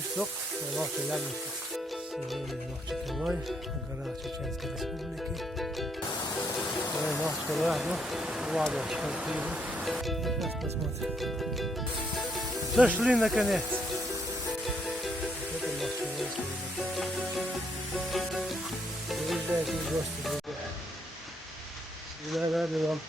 Стоп, ночі лягнути. Сьогодні ночі тривой, в горах Чеченської Республіки. Ночі лягну, воду шкартину. Сейчас посмотрим. Дошли наконец. Вот это ночи лягну. Приезжайте в гости, друзья. Всегда рады вам.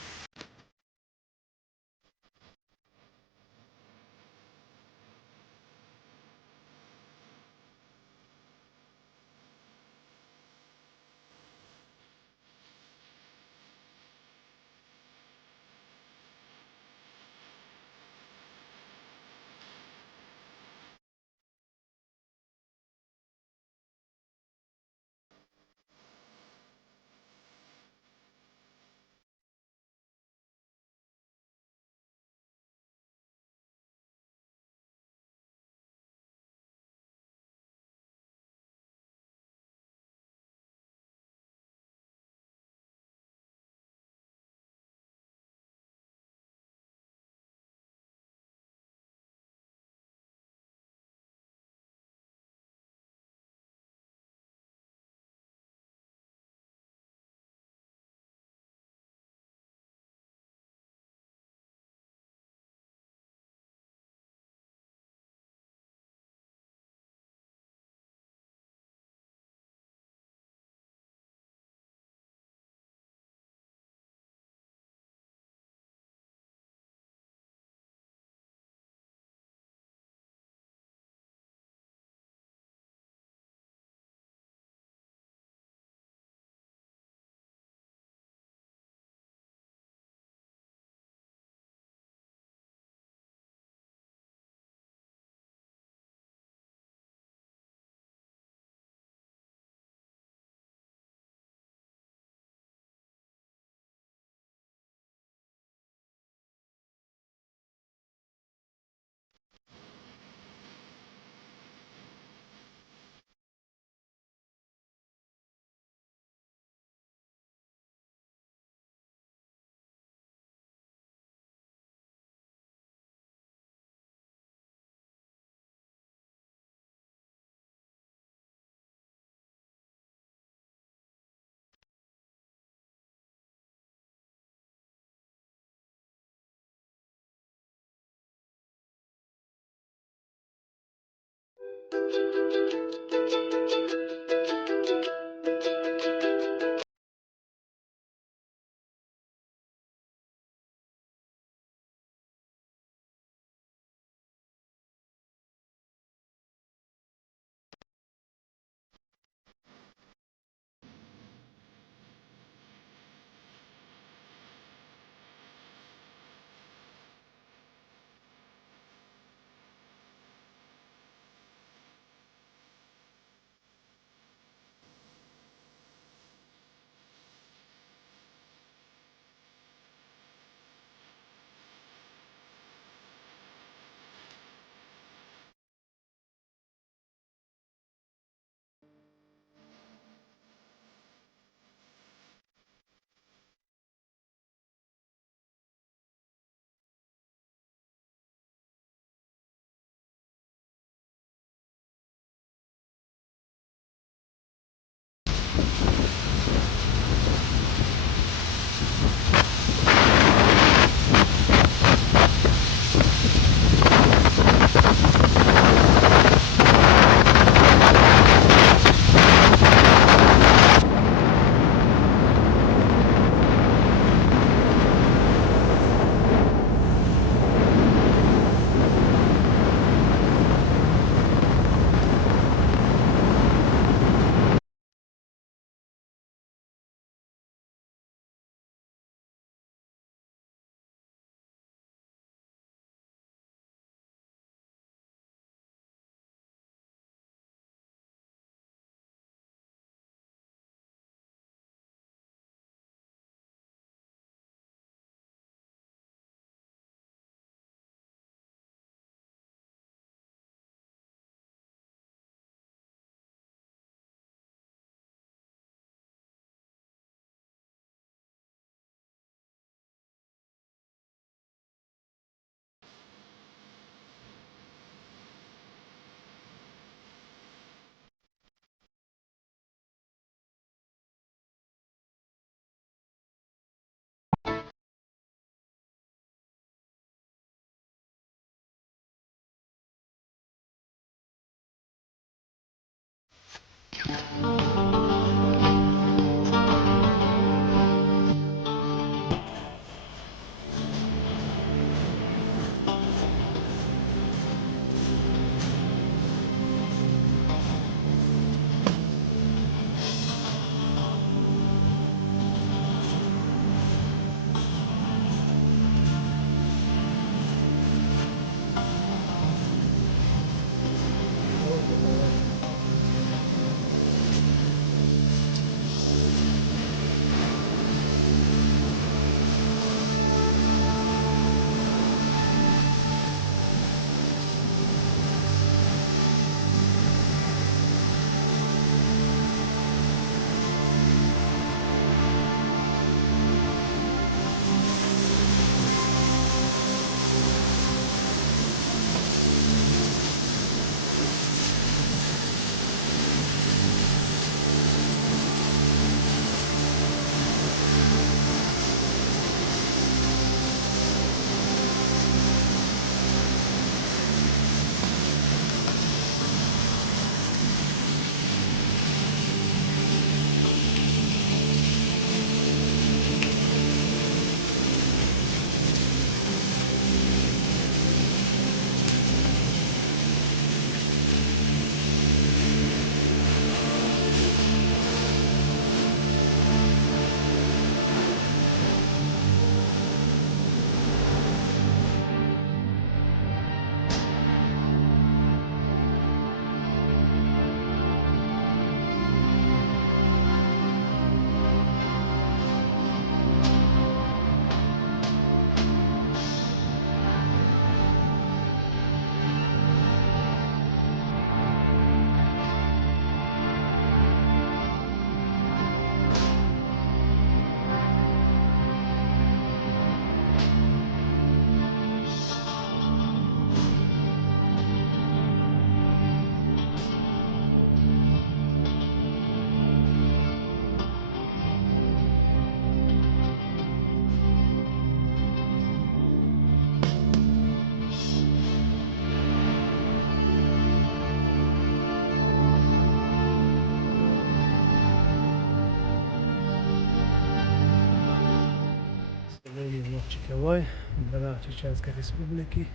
Новчиковой, гора Чеченской Республики.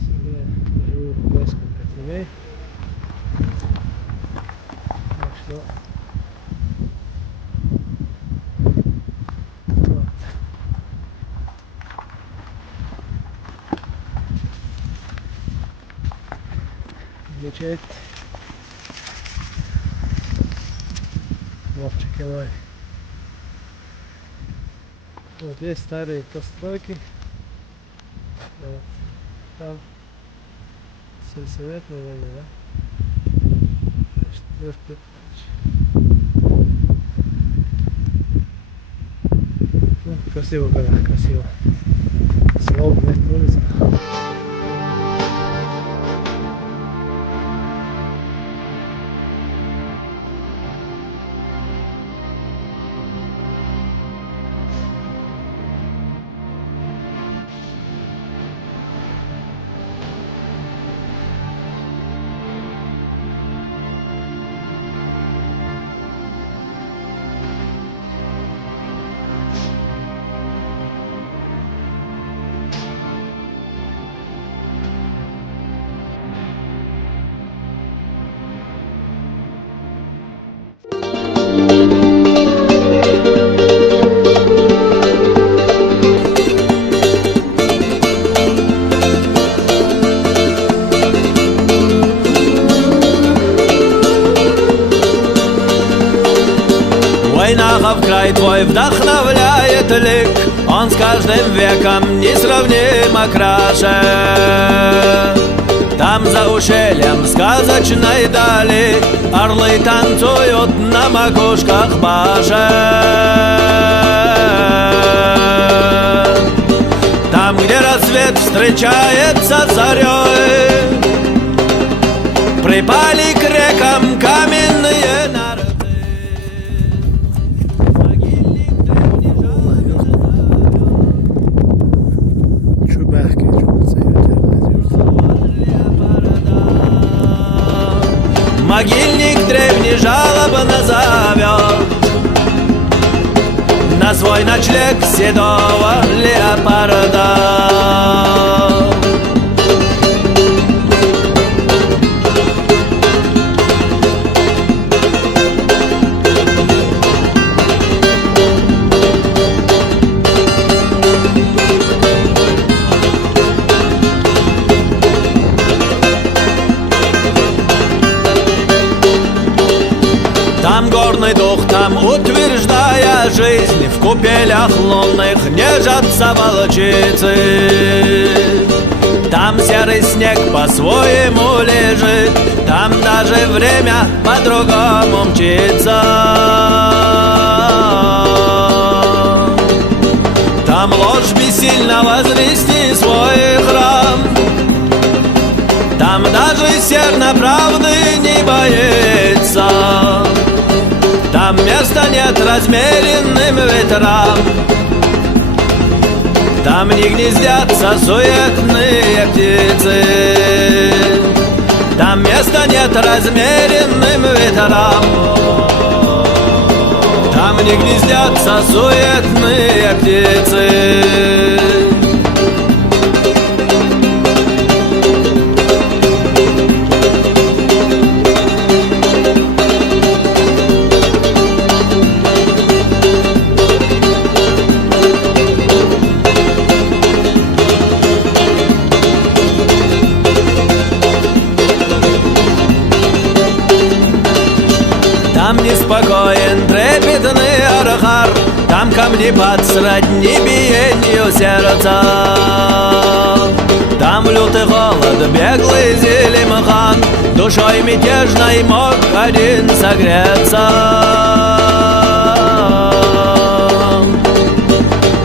Себе живу несколько дней, так что вот. Мечеть Новчиковой. Вот есть старые постройки. Вот. Там сельсовет, наверное, да? Четвертый этаж. Ну, красиво, когда красиво. Село, улица. Война в край твой вдохновляет лик, он с каждым веком несравнимо краше. Там за ущельем сказочной дали орлы танцуют на макушках башен. Там, где рассвет встречается с зарей, припали к рекам каменные народы. твой ночлег седого леопарда. Там горный дух, там утверждая жизнь, в купелях лунных нежатся волчицы. Там серый снег по-своему лежит, там даже время по-другому мчится. Там ложь бессильно возвести свой храм, там даже серна правды не боится. Там места нет размеренным ветрам, там не гнездятся суетные птицы. Там места нет размеренным ветрам, там не гнездятся суетные птицы. Там неспокоен трепетный архар, там камни под сродни биению сердца. Там лютый холод, беглый Зелимхан, душой мятежной мог один согреться.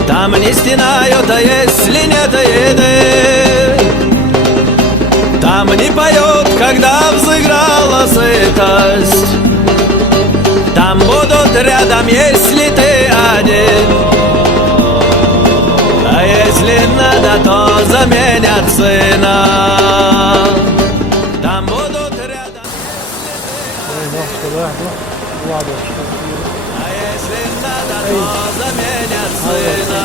Там не стенают, если нет еды, там не поют, когда взыграла сытость. Там будут рядом, если ты один, а если надо, то заменят сына. Там будут рядом, а если надо, то заменят сына.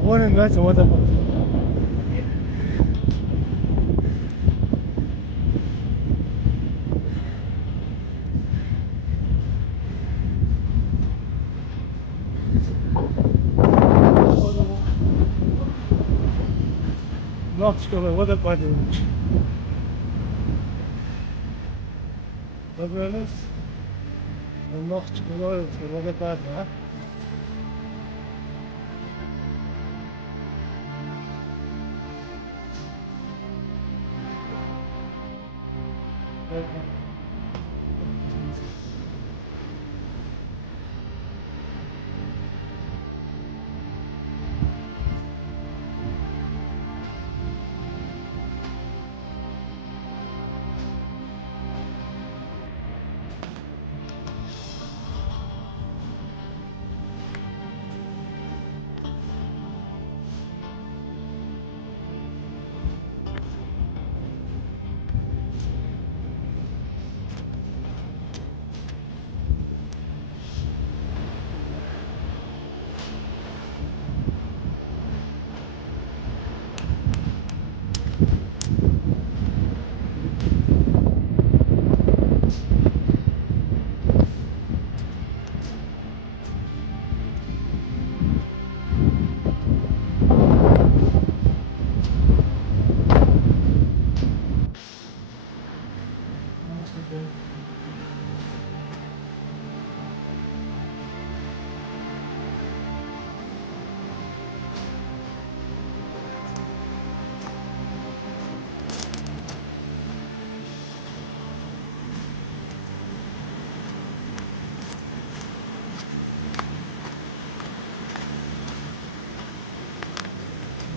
Вон нравится водопад. Ногтиковый водопад. Добрый ночь. Ногтиковый водопад, да?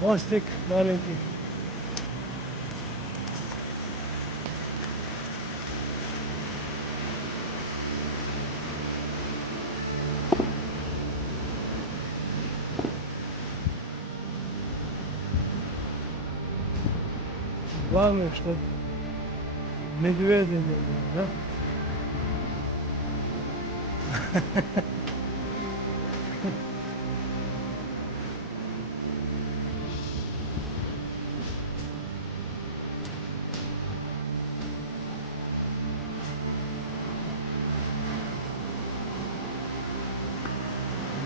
Мостик маленький. Главное, чтобы медведя не было, да?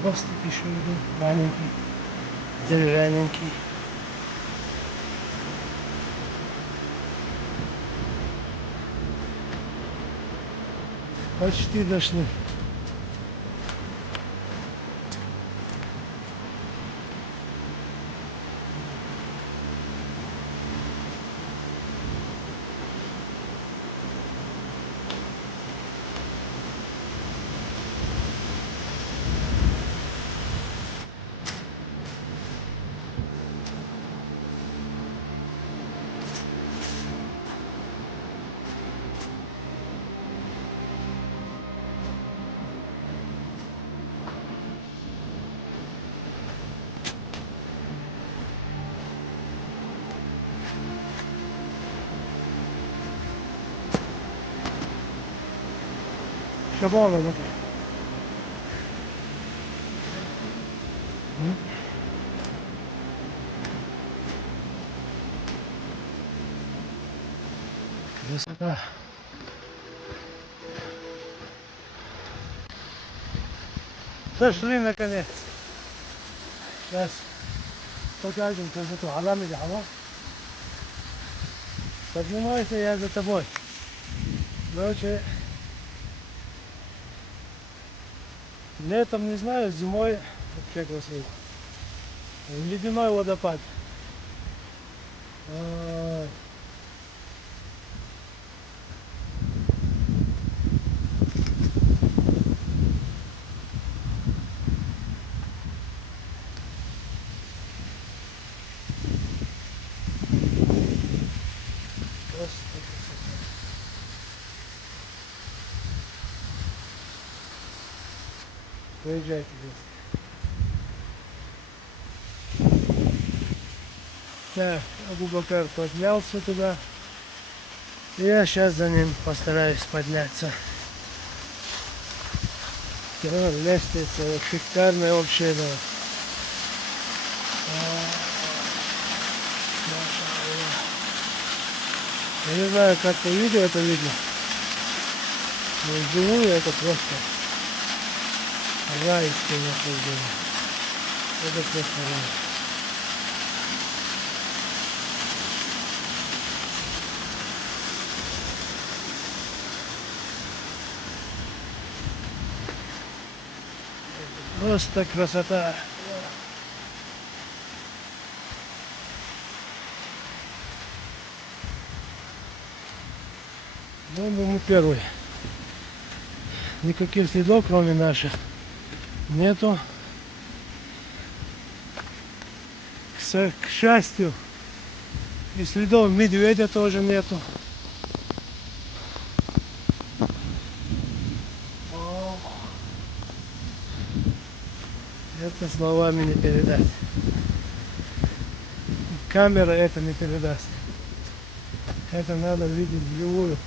Мостик еще идет маленький, деревянненький. Почти дошли. Шабана, да? Красота. Дошли наконец. Сейчас покажем красоту. Алам иди, алам. Поднимайся, я за тобой. Короче, летом не знаю, зимой вообще красиво. Ледяной водопад. Ой. Просто красота. Приезжайте здесь. Так, Абу-Бакр поднялся туда. Я сейчас за ним постараюсь подняться. Да, лестница шикарная вообще, да. Маша-Аллах. Я не знаю, как по видео это видно. Но вживую это просто райское наслаждение. Это просто рай. Просто красота. Ну, мы первый. Никаких следов, кроме наших, нету. К счастью, и следов медведя тоже нету. Это словами не передать. Камера это не передаст. Это надо видеть вживую.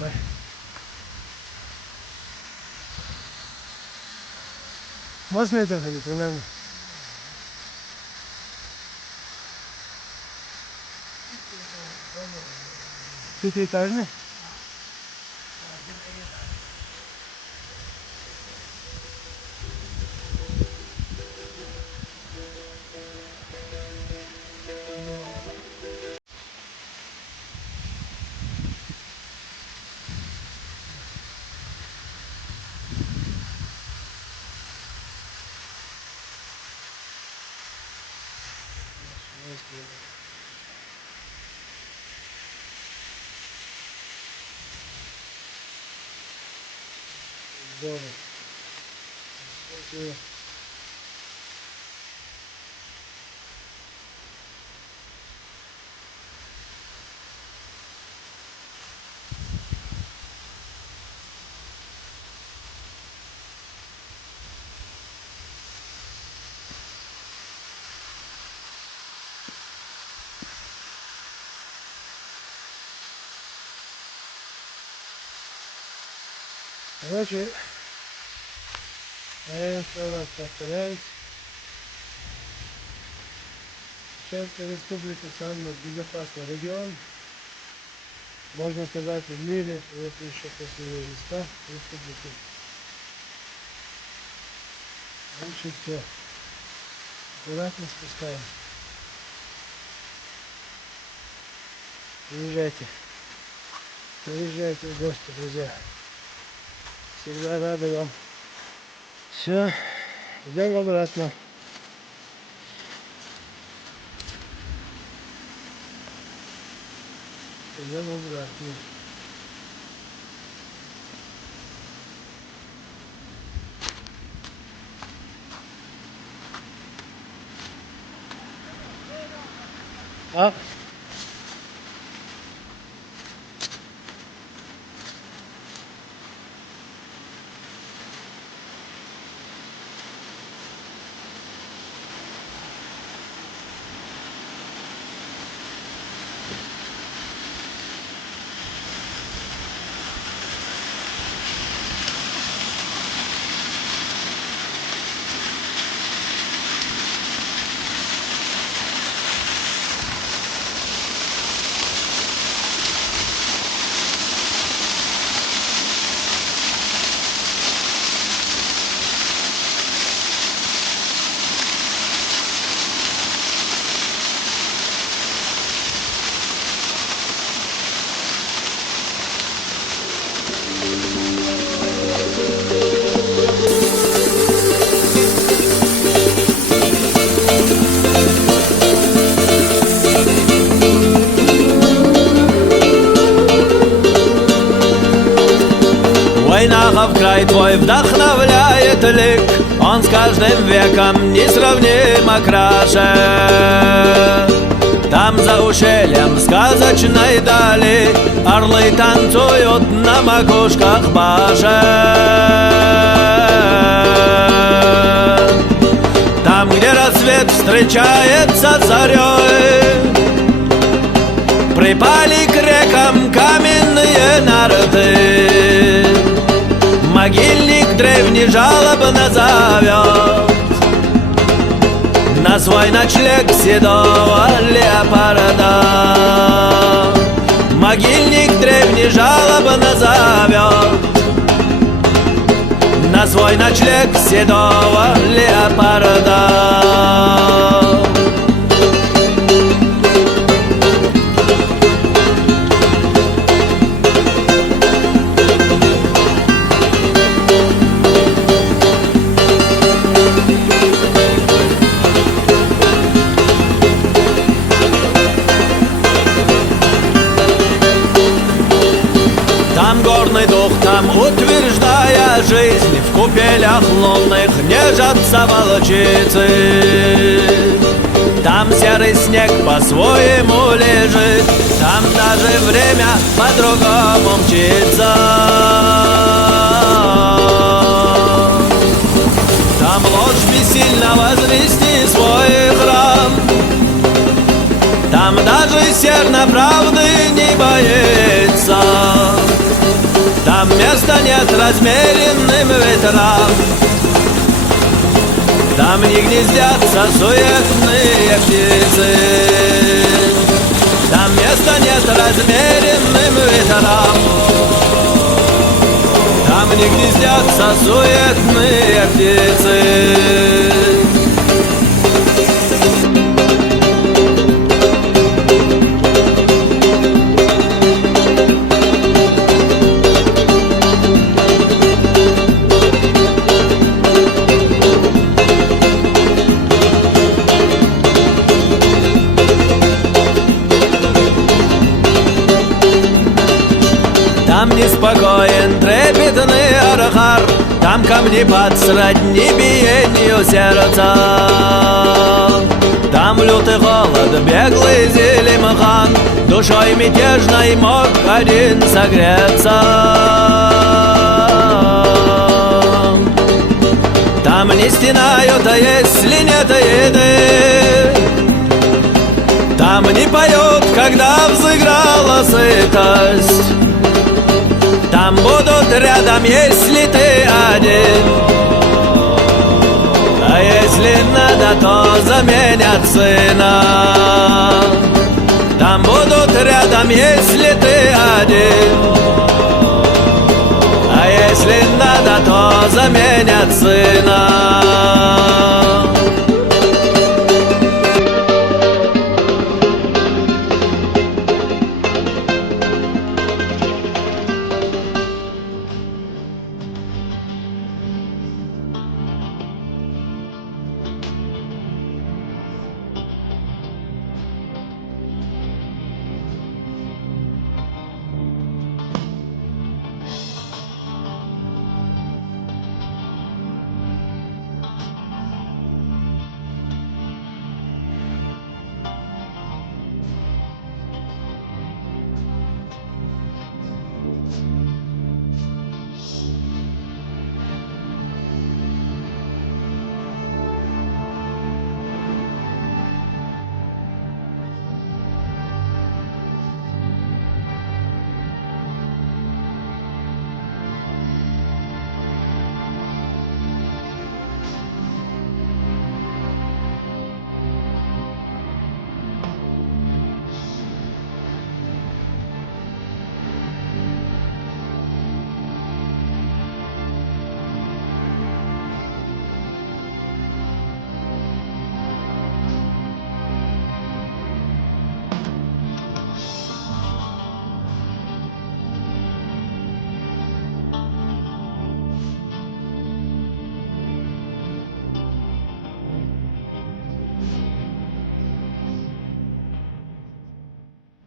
Ой. Можно это ходить примерно? Пятиэтажный? Добре. Дякую. Короче, я еще раз повторяюсь, Чеченская республика самый безопасный регион, можно сказать, в мире, если еще красивые места республики. Лучше все. Аккуратно спускаем. Приезжайте. Приезжайте в гости, друзья. Всегда рады вам. Все, идем обратно. Идем обратно. А? Война в край твой вдохновляет лик, он с каждым веком несравнимо краше. Там за ущельем сказочной дали орлы танцуют на макушках башен. Там, где рассвет встречается с зарей, припали к рекам каменные нарты. Могильник древний жалобно зовет на свой ночлег седого леопарда. Могильник древний жалобно зовет на свой ночлег седого леопарда. Там горный дух, там утверждая жизнь, в купелях лунных нежатся волчицы. Там серый снег по-своему лежит, там даже время по-другому мчится. Там ложь бессильно возвести свой храм, там даже серна правды не боится. Там места нет размеренным ветрам, там не гнездятся суетные птицы. Там места нет размеренным ветрам, там не гнездятся суетные птицы. Там неспокоен трепетный архар, там камни под сродни биению сердца. Там лютый холод, беглый Зелимхан, душой мятежной мог один согреться. Там не стенают, а если нет еды, там не поют, когда взыграла сытость. Там будут рядом, если ты один, а если надо, то заменят сына. Там будут рядом, если ты один, а если надо, то заменят сына.